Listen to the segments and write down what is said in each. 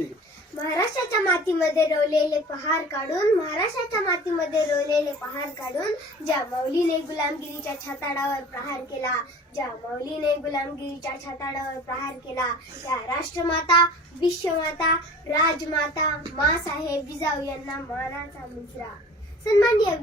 महाराष्ट्राच्या मातीमध्ये रोवलेले पहार काढून, महाराष्ट्राच्या मातीमध्ये रोवलेले पहार काढून, ज्या माऊलीने गुलामगिरीच्या छाताडावर प्रहार केला, ज्या माऊलीने गुलामगिरीच्या छाताडावर प्रहार केला, त्या राष्ट्रमाता, विश्वमाता, राजमाता माँसाहेब जिजाऊ यांना मानाचा मुजरा. सन्माननीय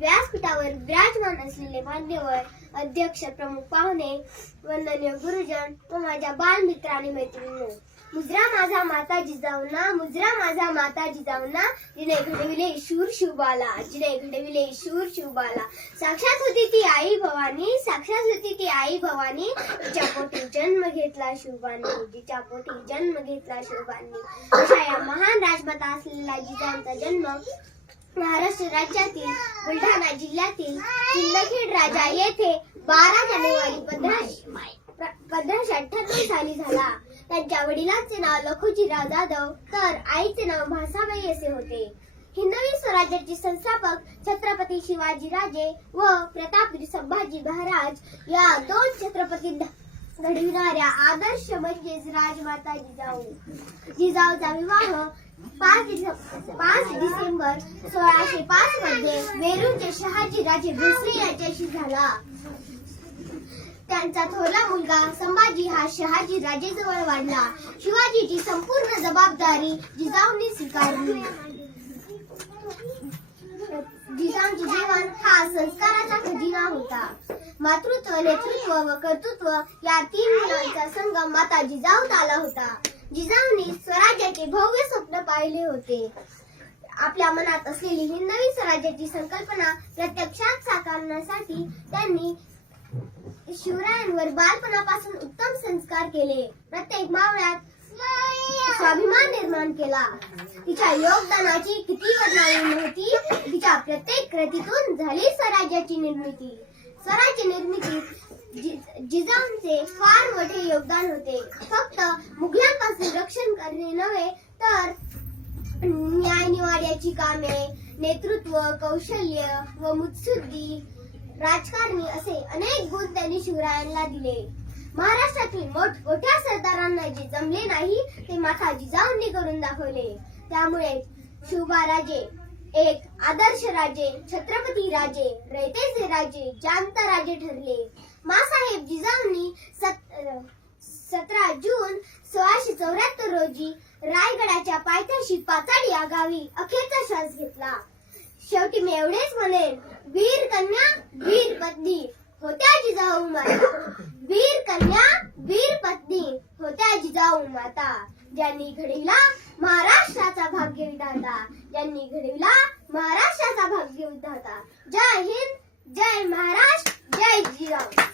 व्यासपीठावर विराजमान असलेले मान्यवर, अध्यक्ष, प्रमुख पाहुणे, वंदनीय गुरुजन व माझ्या बालमित्र आणि मैत्रिणींनो, मुजरा माझा माता जिजाऊंना, मुजरा माझा माता जिजाऊंना, जिने घडविले शूर शिवबाला, जिने घडविले शूर शिवबाला. साक्षात होती ती आई भवानी, साक्षात होती ती आई भवानी, जिच्या पोटी जन्म घेतला शिवबांनी, जिच्या पोटी जन्म घेतला शिवबांनी. अशा या महान राजमाता असलेला जिजाऊंचा जन्म महाराष्ट्र राज्यातील बुलढाणा जिल्ह्यातील सिंदखेड राजा येथे 12 जानेवारी 1578 साली झाला. त्यांच्या वडिलांचे नाव लखुजीराव जाधव तर आईचे नाव भासाबाई असे होते. हिंदवी स्वराज्याचे संस्थापक छत्रपती शिवाजीराजे व प्रतापवीर संभाजी महाराज या दोन छत्रपती घडविणाऱ्या आदर्श म्हणजेच राजमाता जिजाऊ. जिजाऊचा विवाह 5 डिसेंबर 1605 मध्ये वेरूळचे शहाजी राजे भोसले यांच्याशी झाला. त्यांचा थोरला मुलगा संभाजी हा शहाजी राजेजवळ वाढला. शिवाजीची संपूर्ण जबाबदारी जिजाऊंनी स्वीकारली. जिजाऊंचे जीवन हा संस्काराचा खजिना होता. मातृत्व, नेतृत्व व कर्तृत्व या 3 गुणांचा संगम माता जिजाऊत आला होता. जिजाऊंनी स्वराज्याचे भव्य स्वप्न पाहिले होते. आपल्या मनात असलेली हिंदवी स्वराज्याची संकल्पना प्रत्यक्षात साकारण्यासाठी त्यांनी शिवरायांवर बालपणापासून उत्तम संस्कार केले. प्रत्येक मावळ्यात स्वाभिमान निर्माण केला. तिच्या योगदानाची किती वर्णनाची माहिती. तिच्या प्रत्येक कृतीतून झाली स्वराज्याची निर्मिती. स्वराज्य निर्मितीत जिजाऊंचे फार मोठे योगदान होते. फक्त मुघलांपासून रक्षण करणे नव्हे तर न्यायनिवाड्याची कामे, नेतृत्व, कौशल्य व मुत्सद्दी, राजकारणी असे अनेक गुण त्यांनी शिवरायांना दिले. महाराष्ट्रातील मोठमोठ्या सरदारांना जे जमले नाही ते माता जिजाऊंनी करून दाखवले. त्यामुळे शिवबाराजे एक आदर्श राजे, छत्रपती राजे, रयतेचे राजे, जाणता राजे ठरले. माँसाहेब जिजाऊंनी 17 जून 1674 रोजी रायगडाच्या पायथ्याशी पाचाडी या गावी अखेरचा श्वास घेतला. शेवटी मी एवढेच म्हणेन, वीर कन्या वीर पत्नी होत्या जिजाऊ माता. वीर कन्या वीर पत्नी होत्या जिजाऊ माता. ज्यांनी घडविला महाराष्ट्राचा भाग्य विधाता, ज्यांनी घडविला महाराष्ट्राचा भाग्य विधाता. जय हिंद, जय महाराष्ट्र, जय जिजाऊ.